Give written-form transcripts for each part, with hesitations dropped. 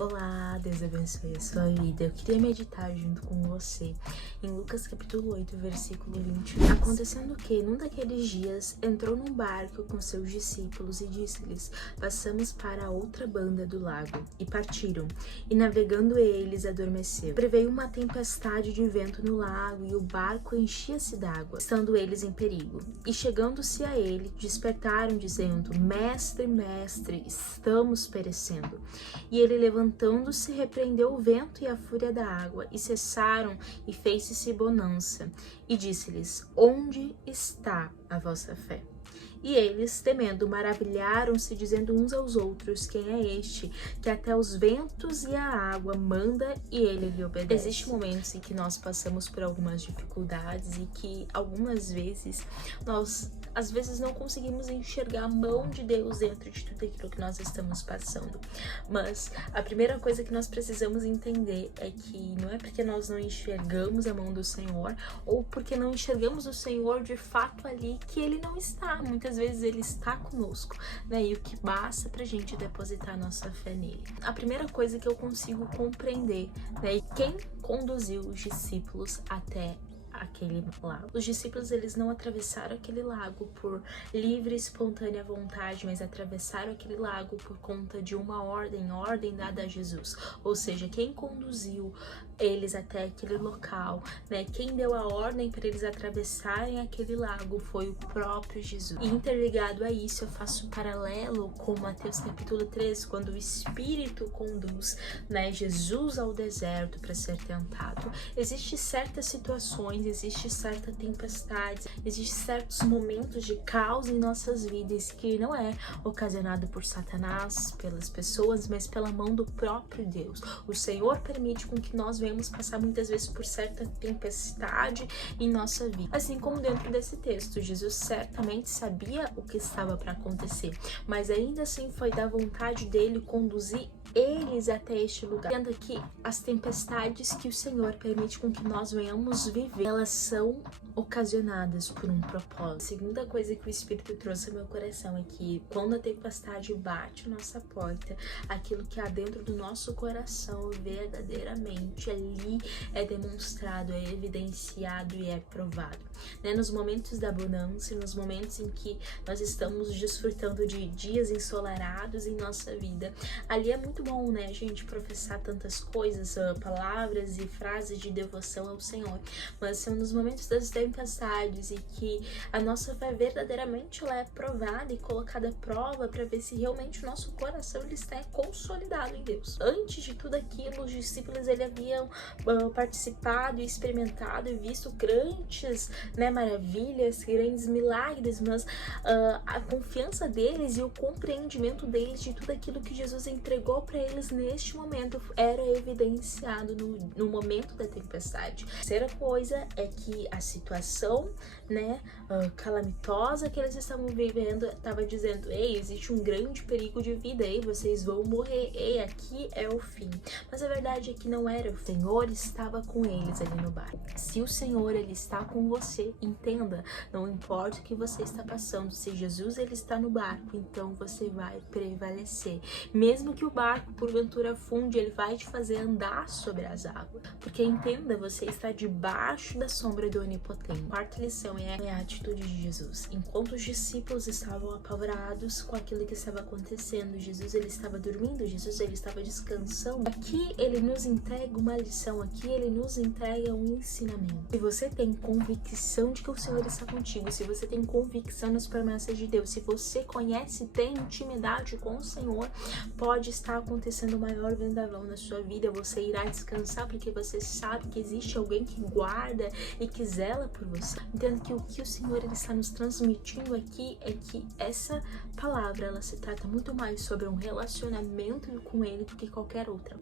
Olá, Deus abençoe a sua vida. Eu queria meditar junto com você em Lucas capítulo 8, versículo 21. Acontecendo que, num daqueles dias, entrou num barco com seus discípulos e disse-lhes: passamos para a outra banda do lago. E partiram. E navegando eles, adormeceu. Preveio uma tempestade de vento no lago e o barco enchia-se d'água, estando eles em perigo. E chegando-se a ele, despertaram, dizendo: Mestre, mestre, estamos perecendo. E ele, levantando-se, repreendeu o vento e a fúria da água, e cessaram, e fez-se bonança. E disse-lhes: Onde está a vossa fé? E eles, temendo, maravilharam-se, dizendo uns aos outros: Quem é este, que até os ventos e a água manda e ele lhe obedece? Existem momentos em que nós passamos por algumas dificuldades e que algumas vezes nós às vezes não conseguimos enxergar a mão de Deus dentro de tudo aquilo que nós estamos passando. Mas a primeira coisa que nós precisamos entender é que não é porque nós não enxergamos a mão do Senhor ou porque não enxergamos o Senhor de fato ali que Ele não está. Muitas vezes Ele está conosco, né? E o que basta pra gente depositar nossa fé nele. A primeira coisa que eu consigo compreender, né? E quem conduziu os discípulos até aquele lago. Os discípulos, eles não atravessaram aquele lago por livre e espontânea vontade, mas atravessaram aquele lago por conta de uma ordem dada a Jesus. Ou seja, quem conduziu eles até aquele local, né? Quem deu a ordem para eles atravessarem aquele lago foi o próprio Jesus. E interligado a isso, eu faço um paralelo com Mateus capítulo 3, quando o Espírito conduz, né, Jesus ao deserto para ser tentado. Existem certas situações, existe certa tempestade, existem certos momentos de caos em nossas vidas que não é ocasionado por Satanás, pelas pessoas, mas pela mão do próprio Deus. O Senhor permite com que nós venhamos passar muitas vezes por certa tempestade em nossa vida. Assim como dentro desse texto, Jesus certamente sabia o que estava para acontecer, mas ainda assim foi da vontade dele conduzir eles até este lugar. Entenda que as tempestades que o Senhor permite com que nós venhamos viver, elas são ocasionadas por um propósito. A segunda coisa que o Espírito trouxe ao meu coração é que quando a tempestade bate a nossa porta, aquilo que há dentro do nosso coração verdadeiramente ali é demonstrado, é evidenciado e é provado, né? Nos momentos da bonança, nos momentos em que nós estamos desfrutando de dias ensolarados em nossa vida, ali é muito bom, né, gente, professar tantas coisas, palavras e frases de devoção ao Senhor, mas são nos momentos das tempestades e que a nossa fé verdadeiramente ela é provada e colocada à prova para ver se realmente o nosso coração ele está consolidado em Deus. Antes de tudo aquilo, os discípulos ele haviam participado e experimentado e visto grandes, né, maravilhas, grandes milagres, mas a confiança deles e o compreendimento deles de tudo aquilo que Jesus entregou para eles neste momento era evidenciado no momento da tempestade. A terceira coisa é que a situação, né, calamitosa que eles estavam vivendo estava dizendo: ei, existe um grande perigo de vida, ei, vocês vão morrer, ei, aqui é o fim. Mas a verdade é que não era. O Senhor estava com eles ali no barco. Se o Senhor ele está com você, entenda, não importa o que você está passando, se Jesus ele está no barco, então você vai prevalecer. Mesmo que o barco porventura afunde, ele vai te fazer andar sobre as águas. Porque entenda, você está debaixo da sombra do Onipotente. A quarta lição é a atitude de Jesus. Enquanto os discípulos estavam apavorados com aquilo que estava acontecendo, Jesus ele estava dormindo, Jesus ele estava descansando. Aqui ele nos entrega uma lição, aqui ele nos entrega um ensinamento. Se você tem convicção de que o Senhor está contigo, se você tem convicção nas promessas de Deus, se você conhece e tem intimidade com o Senhor, pode estar acontecendo o maior vendaval na sua vida, você irá descansar porque você sabe que existe alguém que guarda e que zela por você. Entendo que o que o Senhor ele está nos transmitindo aqui é que essa palavra ela se trata muito mais sobre um relacionamento com Ele do que qualquer outra.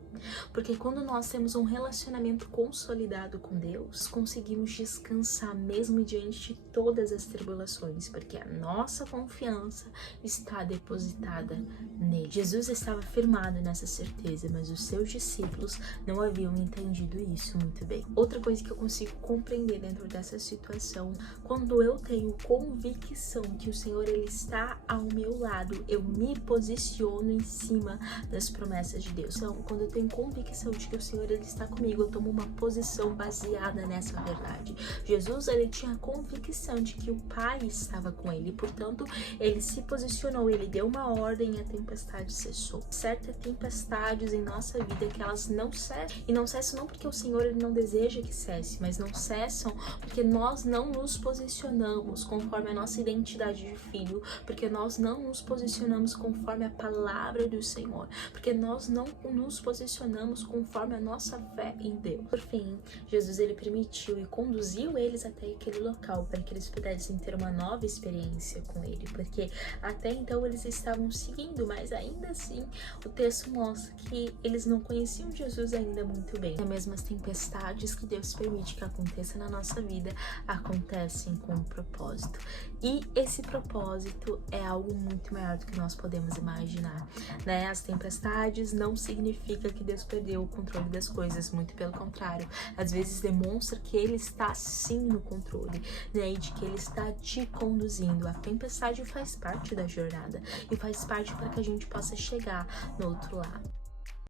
Porque quando nós temos um relacionamento consolidado com Deus, conseguimos descansar mesmo diante de todas as tribulações, porque a nossa confiança está depositada nele. Jesus estava firmado baseado nessa certeza, mas os seus discípulos não haviam entendido isso muito bem. Outra coisa que eu consigo compreender dentro dessa situação, quando eu tenho convicção que o Senhor ele está ao meu lado, eu me posiciono em cima das promessas de Deus. Então, quando eu tenho convicção de que o Senhor ele está comigo, eu tomo uma posição baseada nessa verdade. Jesus ele tinha convicção de que o Pai estava com ele, portanto, ele se posicionou, ele deu uma ordem e a tempestade cessou. Certas tempestades em nossa vida que elas não cessam, e não cessam não porque o Senhor ele não deseja que cesse, mas não cessam porque nós não nos posicionamos conforme a nossa identidade de filho, porque nós não nos posicionamos conforme a palavra do Senhor, porque nós não nos posicionamos conforme a nossa fé em Deus. Por fim, Jesus ele permitiu e conduziu eles até aquele local para que eles pudessem ter uma nova experiência com ele, porque até então eles estavam seguindo, mas ainda assim o texto mostra que eles não conheciam Jesus ainda muito bem. Até mesmo as tempestades que Deus permite que aconteça na nossa vida acontecem com um propósito, e esse propósito é algo muito maior do que nós podemos imaginar, né? As tempestades não significa que Deus perdeu o controle das coisas, muito pelo contrário, às vezes demonstra que ele está sim no controle, né? E de que ele está te conduzindo. A tempestade faz parte da jornada e faz parte para que a gente possa chegar no outro lado.